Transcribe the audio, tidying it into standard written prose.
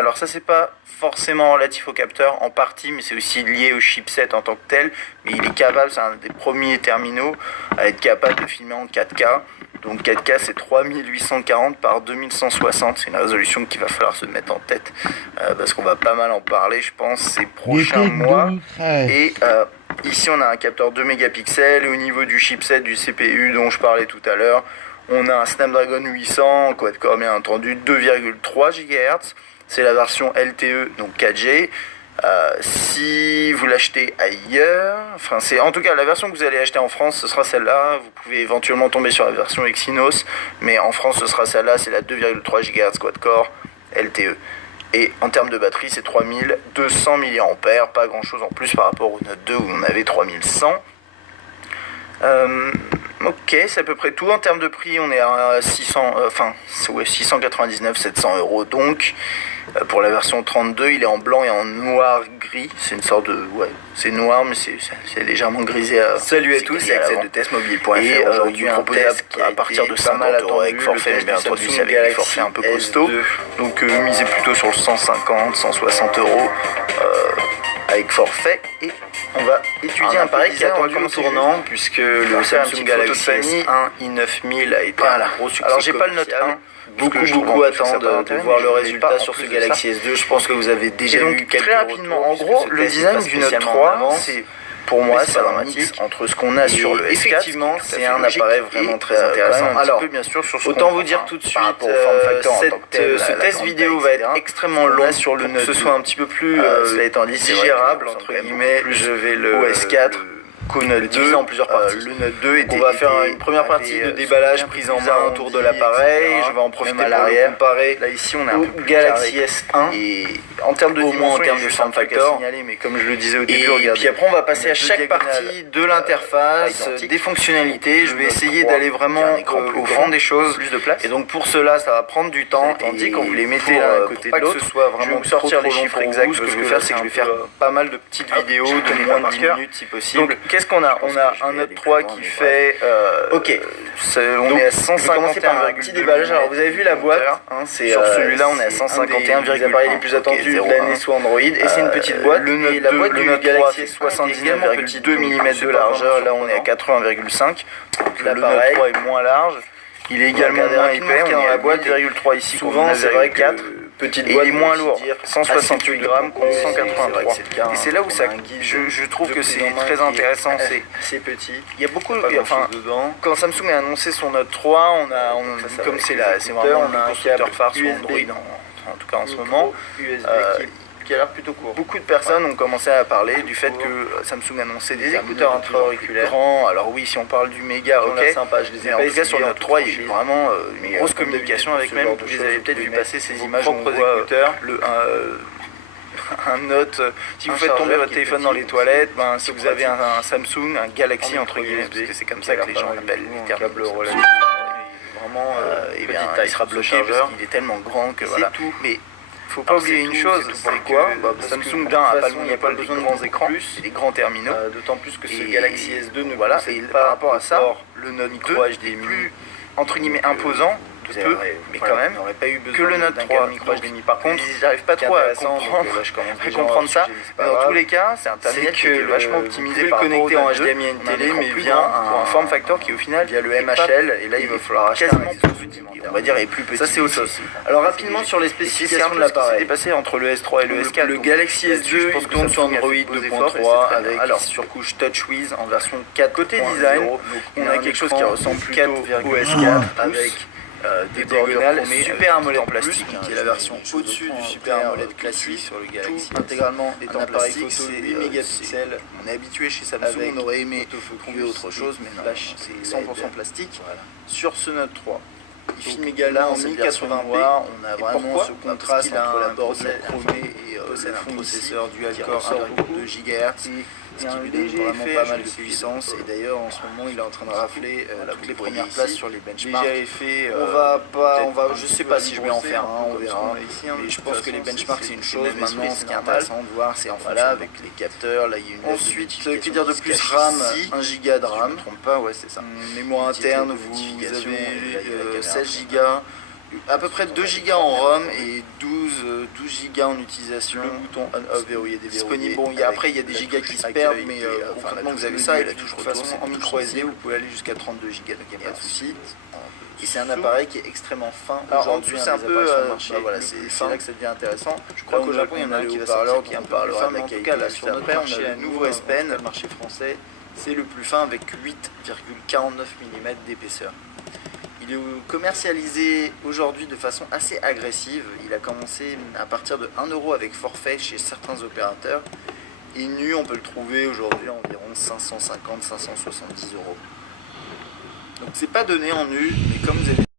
Alors ça c'est pas forcément relatif au capteur en partie, mais c'est aussi lié au chipset en tant que tel. Mais il est capable, c'est un des premiers terminaux à être capable de filmer en 4K. Donc 4K c'est 3840 par 2160, c'est une résolution qu'il va falloir se mettre en tête parce qu'on va pas mal en parler je pense ces prochains mois. Et ici on a un capteur 2 mégapixels et au niveau du chipset du CPU dont je parlais tout à l'heure, on a un Snapdragon 800 quad-core bien entendu, 2,3 GHz, c'est la version LTE donc 4G. Si vous l'achetez ailleurs, enfin c'est en tout cas la version que vous allez acheter en France, ce sera celle-là. Vous pouvez éventuellement tomber sur la version Exynos, mais en France ce sera celle-là, c'est la 2,3 GHz quad-core LTE. Et en termes de batterie, c'est 3200 mAh, pas grand-chose en plus par rapport au Note 2 où on avait 3100. Ok, c'est à peu près tout. En termes de prix, on est à 699, 700 euros donc. Pour la version 32, il est en blanc et en noir-gris. C'est une sorte de... Ouais, c'est noir, mais c'est légèrement grisé. Salut à tous, c'est Axel de testmobile.fr. Et aujourd'hui, un test à partir de 50 euros avec forfait, mais bien introduit avec des forfaits un peu costauds. Donc, misez plutôt sur le 150, 160 euros avec forfait. Et on va étudier un appareil qui est attendu au tournant, puisque le Samsung Galaxy S1 i9000 a été un gros succès. Alors, j'ai pas le Note 1. Beaucoup attendent de voir le résultat sur ce Galaxy S2. Je pense que vous avez déjà eu quelques très rapidement. En gros, le design du Note 3, c'est pour moi, c'est un mix entre ce qu'on a sur le S4. Effectivement, c'est un appareil vraiment très intéressant. Alors, bien sûr, sur autant vous dire tout de suite, ce test vidéo va être extrêmement long sur le Note, que ce soit un petit peu plus digérable entre guillemets. Je vais le S4. Note 2 en plusieurs parties. Le Note 2 on va faire une première partie de déballage, prise en main autour de l'appareil. Je vais en profiter pour le comparer. Là ici on a un peu Galaxy S1 et en termes de en termes de form factor. Mais comme je le disais au début, et puis après on va passer à chaque partie de l'interface, des fonctionnalités. Je vais essayer d'aller vraiment au fond des choses. Plus de place. Et donc pour cela, ça va prendre du temps. Tandis quand vous les mettez l'un à côté de l'autre, que ce soit vraiment sortir les chiffres exacts. Ce que je vais faire, c'est que je vais faire pas mal de petites vidéos de moins de 10 minutes si possible. Qu'est-ce qu'on a? On a un Note 3 qui fait... ok, on est à 151,2 par un petit déballage. Alors vous avez vu la boîte, sur celui-là on est à 151,1. Les appareils les plus attendus de l'année sous Android. Et c'est une petite boîte. La boîte du Galaxy S79,2 mm de largeur. Là on est à 80,5. Le Note 3 est moins large. Il est également moins épais. On est à 8,3 ici. Souvent c'est vrai que petite boîte, il est moins lourd, 168 grammes contre 183. Et c'est là où ça, je trouve que c'est très intéressant. C'est petit. Il y a beaucoup, enfin, quand Samsung a annoncé son Note 3, comme c'est vraiment un constructeur phare sur Android, en tout cas en ce moment, qui a l'air plutôt court. Beaucoup de personnes ont commencé à parler du fait que Samsung annonçait des écouteurs intra-auriculaires grands. Alors oui, si on parle du méga, ok. Sympa, je les ai mais en tout cas sur le Note 3, il y a eu vraiment une grosse communication avec même. Vous les avez peut-être vu passer ces images. On voit un Note. Si vous faites tomber votre téléphone dans les toilettes, si vous avez un Samsung, un Galaxy entre guillemets, parce que c'est comme ça que les gens l'appellent les termes. Vraiment, il sera bloqué parce qu'il est tellement grand que voilà. Mais faut pas oublier une chose, c'est quoi Samsung n'a pas le monopole des grands écrans, des grands terminaux. D'autant plus que ce Galaxy S2 ne voilà. Et par rapport à ça, le Note 2 est plus entre guillemets imposant. Peu, mais quand même, que le Note 3 micro HDMI. Par contre, j'arrive pas trop à comprendre ça. Mais dans tous les cas, c'est un tablette qui est vachement optimisé par rapport au connecté en HDMI à une télé, mais via un form factor qui au final via le MHL. Et là, il va falloir acheter on va dire est plus petit. Ça c'est autre chose. Alors rapidement sur les spécifications de l'appareil. C'est passé entre le S3 et le S4. Le Galaxy S2 il tourne sur Android 2.3 avec surcouche TouchWiz en version 4. Côté design, on a quelque chose qui ressemble plutôt au S4 avec des diagonales Super AMOLED plastique qui est la version au-dessus du Super AMOLED classique sur le Galaxy. Intégralement étant un appareil plastique, photo c'est 8 mégapixels. On est habitué chez Samsung, on aurait aimé trouver autre chose, mais non, c'est 100% plastique. Sur ce Note 3, il filme Là également en en 1080p, 1080p. on a vraiment ce contraste entre la bordure chromée et un processeur dual-core à 1,2 GHz. Ce qui lui donne vraiment pas mal de puissance. Et d'ailleurs, en ce moment, il est en train de rafler toutes les premières places sur les benchmarks. Je sais pas si je vais en faire un, on verra. Mais je pense que les benchmarks, c'est une chose. Maintenant, ce qui est intéressant de voir, c'est en fonction avec les capteurs. Là, il y a une ensuite, que dire de plus, RAM, 1 Go de RAM. Je ne me trompe pas, ouais, c'est ça. Mémoire interne, vous avez 16 Go. à peu près 2 Go en ROM et 12 Go en utilisation. Le bouton on-off verrouillé, disponible. Bon, après il y a des gigas qui se perdent, mais concrètement vous avez ça et de toute façon en micro SD vous pouvez aller jusqu'à 32 Go, donc il n'y a pas de souci. Et c'est un appareil qui est extrêmement fin. Aujourd'hui, c'est un peu voilà, c'est là que ça devient intéressant. Je crois qu'au Japon, il y en a un qui va sortir qui est un peu plus fin, mais en tout cas, là, sur notre on a le nouveau S Pen, le marché français, c'est le plus fin avec 8,49 mm d'épaisseur. Il est commercialisé aujourd'hui de façon assez agressive. Il a commencé à partir de 1 € avec forfait chez certains opérateurs. Et nu, on peut le trouver aujourd'hui à environ 550-570 €. Donc c'est pas donné en nu, mais comme vous avez